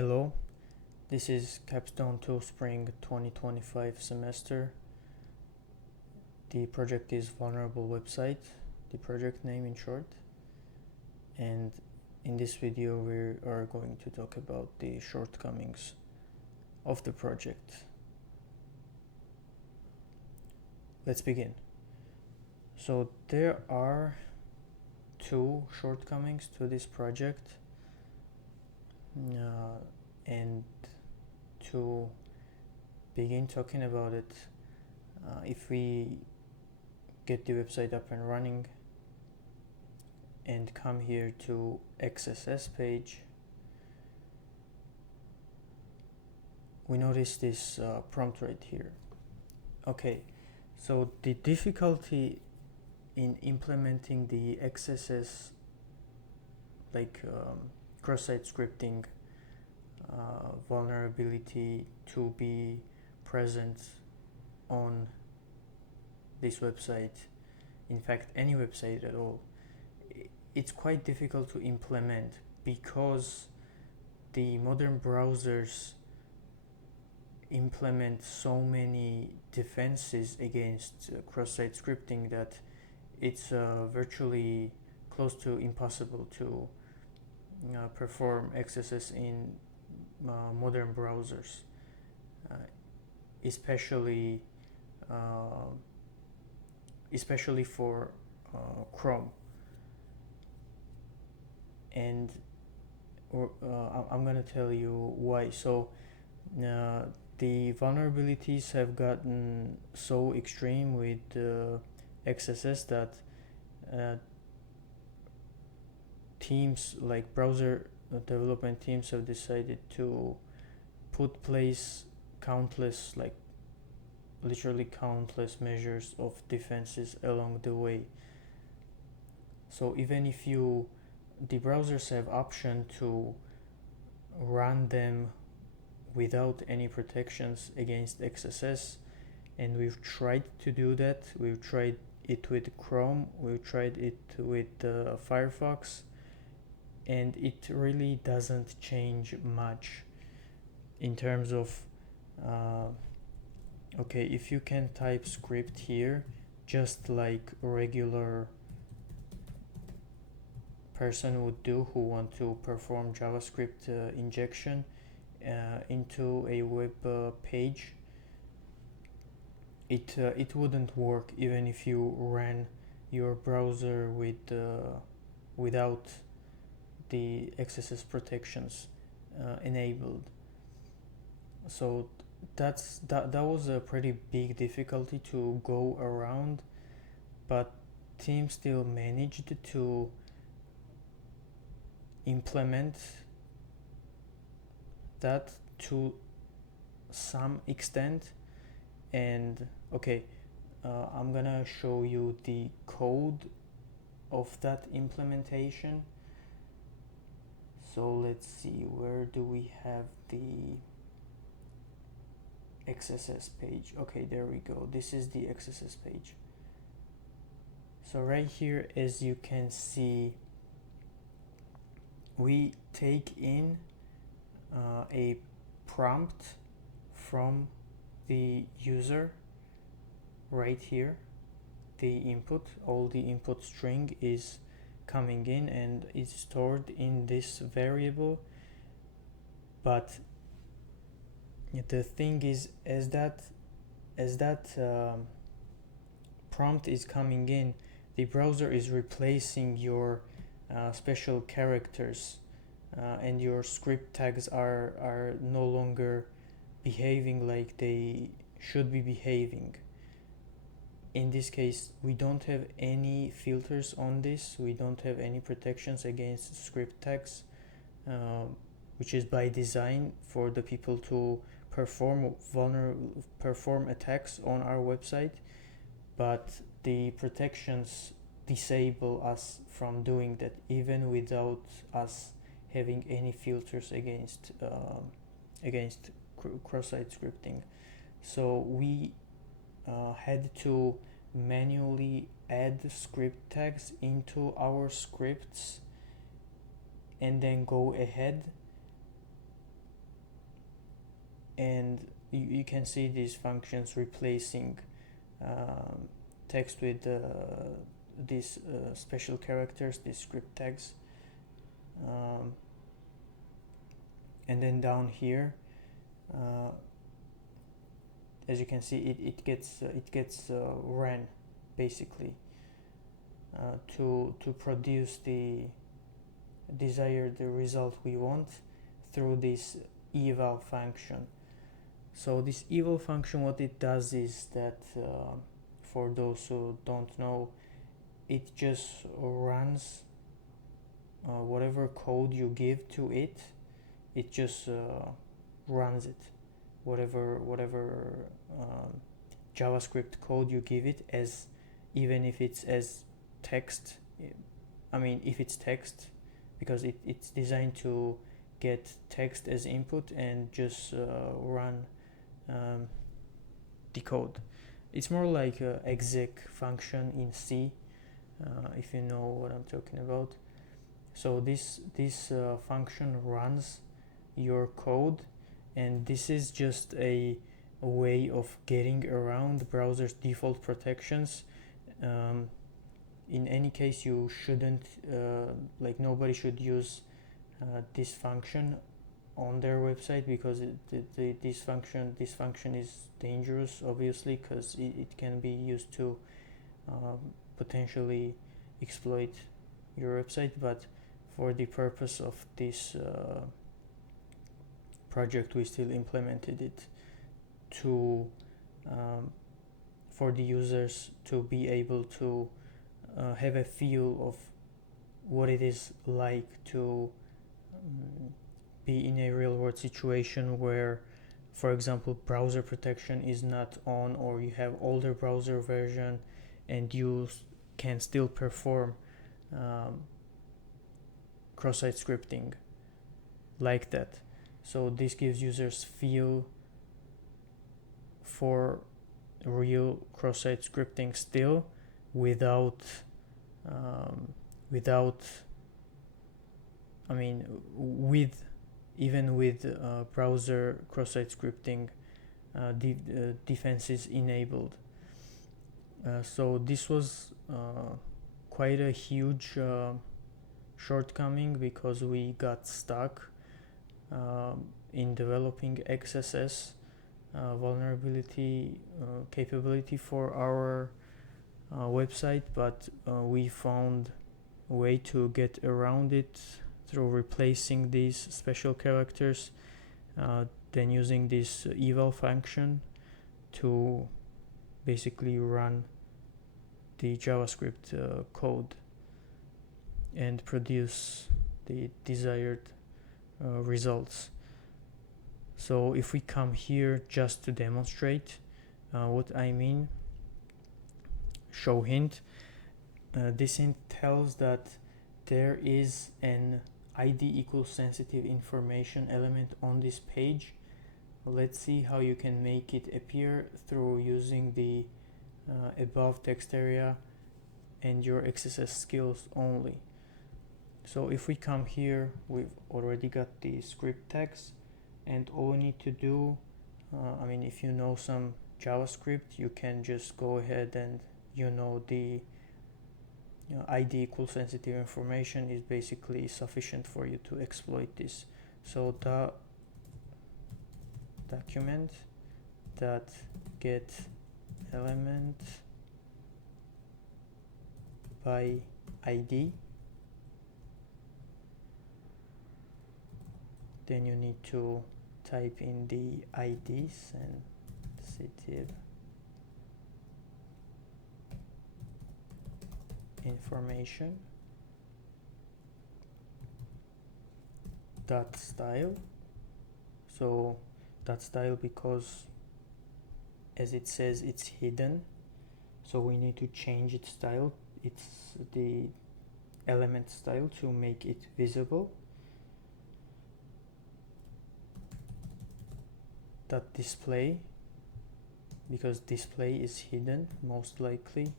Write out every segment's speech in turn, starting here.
Hello, this is Capstone 2 Spring 2025 semester. The project is Vulnerable Website, the project name in short. And in this video we are going to talk about the shortcomings of the project. Let's begin. So there are two shortcomings to this project. And to begin talking about it, if we get the website up and running and come here to SCIS page, we notice this prompt right here. Okay, so the difficulty in implementing the SCIS cross-site scripting vulnerability to be present on this website, in fact any website at all, it's quite difficult to implement because the modern browsers implement so many defenses against cross-site scripting that it's virtually close to impossible to perform SCIS in modern browsers, especially for Chrome. And I'm gonna tell you why. So the vulnerabilities have gotten so extreme with SCIS that teams like browser development teams have decided to place countless, literally countless measures of defenses along the way. So even if the browsers have option to run them without any protections against SCIS, and we've tried to do that. We've tried it with Chrome, we've tried it with Firefox, and it really doesn't change much in terms of okay, if you can type script here just like a regular person would do who want to perform JavaScript injection into a web page, it wouldn't work even if you ran your browser without the SCIS protections enabled. So that was a pretty big difficulty to go around, but teams still managed to implement that to some extent. And okay, I'm gonna show you the code of that implementation. So let's see, where do we have the SCIS page? Okay, there we go. This is the SCIS page. So right here, as you can see, we take in a prompt from the user right here. The input, all the input string is coming in and is stored in this variable. But the thing is, as that prompt is coming in, the browser is replacing your special characters, and your script tags are no longer behaving like they should be behaving. In this case, we don't have any filters on this. We don't have any protections against script tags, which is by design for the people to perform attacks on our website. But the protections disable us from doing that, even without us having any filters against cross-site scripting. So we had to manually add script tags into our scripts and then go ahead and you can see these functions replacing text with these special characters, these script tags. And then down here, as you can see, it gets ran basically to produce the desired result we want through this eval function. So this eval function, what it does is that, for those who don't know, it just runs whatever code you give to it. It just runs it, whatever JavaScript code you give it, as even if it's as text. I mean, if it's text, because it's designed to get text as input and just run the code. It's more like a exec function in C, if you know what I'm talking about. So this function runs your code, and this is just a way of getting around the browser's default protections. In any case, you shouldn't, nobody should use this function on their website, because this function is dangerous, obviously, because it can be used to potentially exploit your website. But for the purpose of this project, we still implemented it to for the users to be able to have a feel of what it is like to be in a real world situation where, for example, browser protection is not on, or you have older browser version and you can still perform cross-site scripting like that. So this gives users feel for real cross-site scripting still, without with browser cross-site scripting defenses enabled. So this was quite a huge shortcoming, because we got stuck in developing XSS vulnerability capability for our website, but we found a way to get around it through replacing these special characters, then using this eval function to basically run the JavaScript code and produce the desired results. So if we come here just to demonstrate what I mean, show hint, this hint tells that there is an ID equals sensitive information element on this page. Let's see how you can make it appear through using the above text area and your XSS skills only. So if we come here, we've already got the script tags, and all we need to do, if you know some JavaScript, you can just go ahead and the ID equals sensitive information is basically sufficient for you to exploit this. So the document that get element by ID, then you need to type in the IDs and sensitive information dot style. So dot style, because as it says, it's hidden, so we need to change its style. It's the element style to make it visible. Dot display, because display is hidden most likely,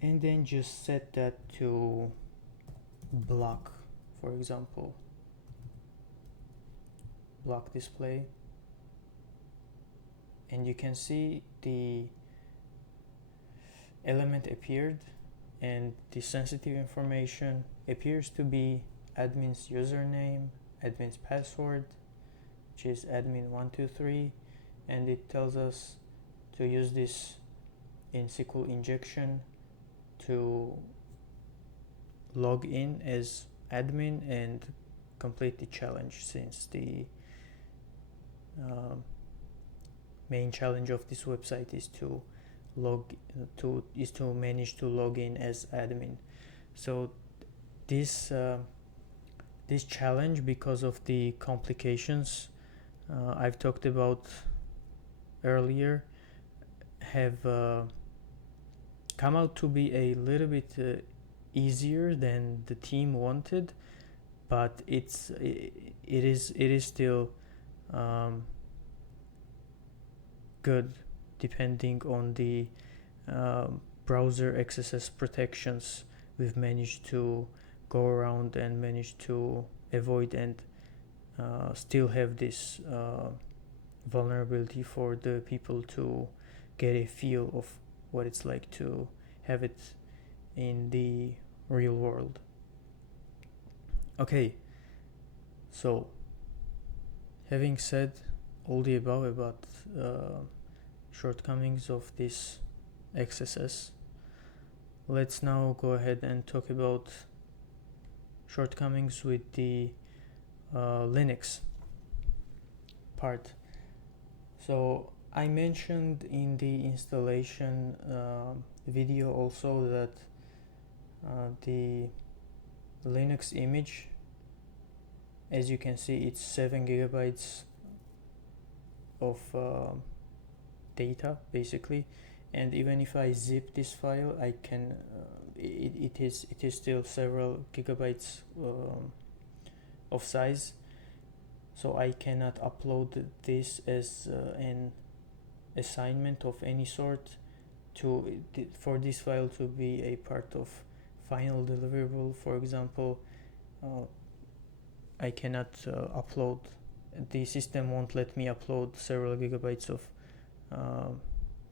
and then just set that to block, for example, block display. and you can see the element appeared, and the sensitive information appears to be admin's username, admin's password, which is admin123, and it tells us to use this in SQL injection to log in as admin and complete the challenge, since the main challenge of this website is to manage to log in as admin. So this challenge, because of the complications I've talked about earlier, have come out to be a little bit easier than the team wanted, but it is still good, depending on the browser XSS protections we've managed to go around and managed to avoid, and still have this vulnerability for the people to get a feel of what it's like to have it in the real world. Okay, so having said all the above about shortcomings of this XSS, let's now go ahead and talk about shortcomings with the Linux part. So I mentioned in the installation video also that the Linux image, as you can see, it's 7 gigabytes of data basically, and even if I zip this file, I can it is still several gigabytes of size, so I cannot upload this as an assignment of any sort for this file to be a part of final deliverable. For example, I cannot upload, the system won't let me upload several gigabytes of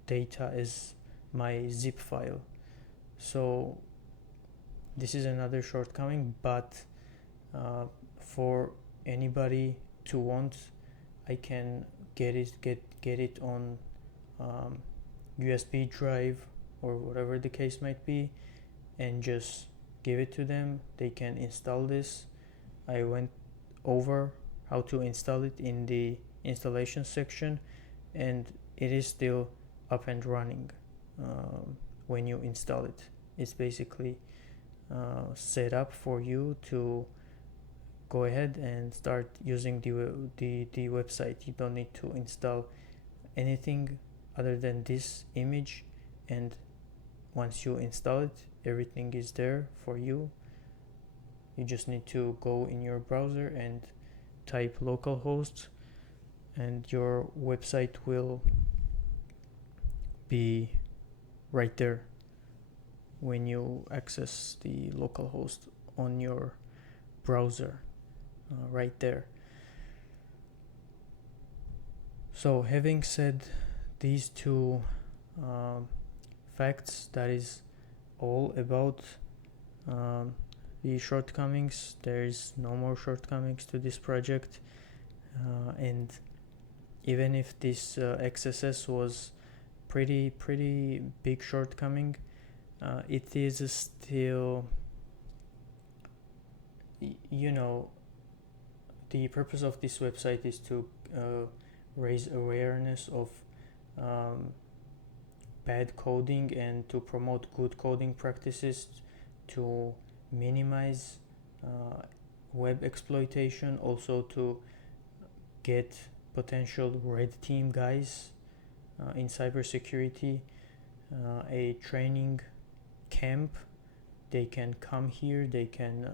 data as my zip file. So this is another shortcoming, but for anybody to want, I can get it on USB drive or whatever the case might be, and just give it to them. They can install this. I went over how to install it in the installation section, and it is still up and running when you install it. It's basically set up for you to go ahead and start using the website. You don't need to install anything other than this image, and once you install it, everything is there for you. You just need to go in your browser and type localhost, and your website will be right there when you access the localhost on your browser, right there. So having said these two facts, that is all about the shortcomings. There is no more shortcomings to this project, and even if this XSS was pretty big shortcoming, it is still, the purpose of this website is to raise awareness of bad coding and to promote good coding practices, to minimize web exploitation, also to get potential red team guys in cybersecurity, a training camp. They can come here, they can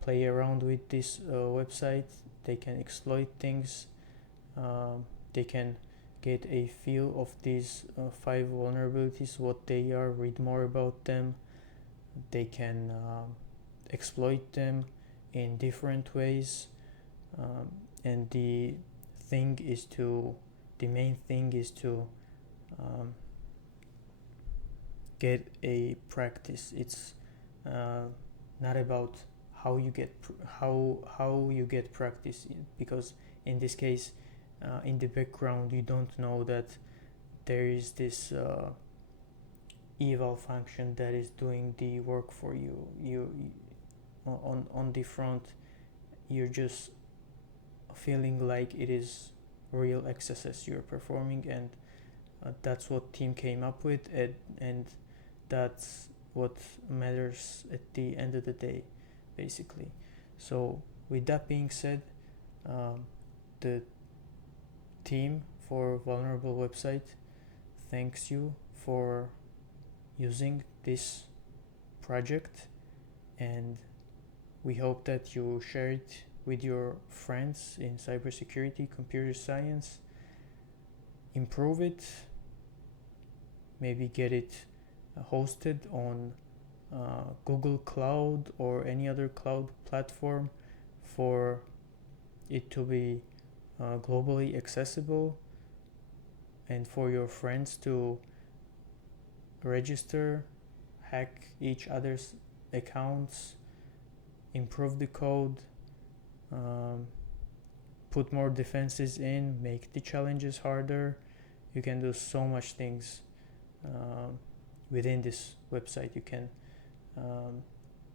play around with this website, they can exploit things, they can get a feel of these 5 vulnerabilities, what they are, read more about them. They can exploit them in different ways, and the thing is to the main thing is to get a practice. It's not about how you get how you get practice, because in this case, in the background, you don't know that there is this eval function that is doing the work for you. You on the front, you're just feeling like it is real exercise you're performing, and that's what team came up with, and that's what matters at the end of the day, basically. So with that being said, the team for Vulnerable Website thanks you for using this project, and we hope that you share it with your friends in cybersecurity, computer science, improve it, maybe get it hosted on Google Cloud or any other cloud platform for it to be globally accessible, and for your friends to register, hack each other's accounts, improve the code, put more defenses in, make the challenges harder. You can do so much things within this website. You can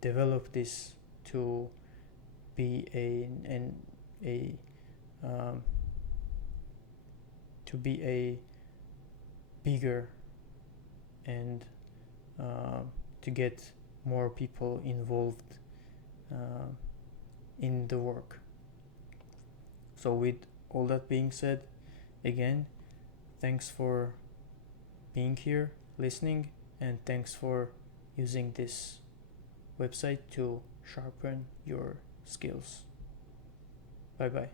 develop this to be a bigger, and to get more people involved in the work. So with all that being said, again, thanks for being here, listening, and thanks for using this website to sharpen your skills. Bye bye.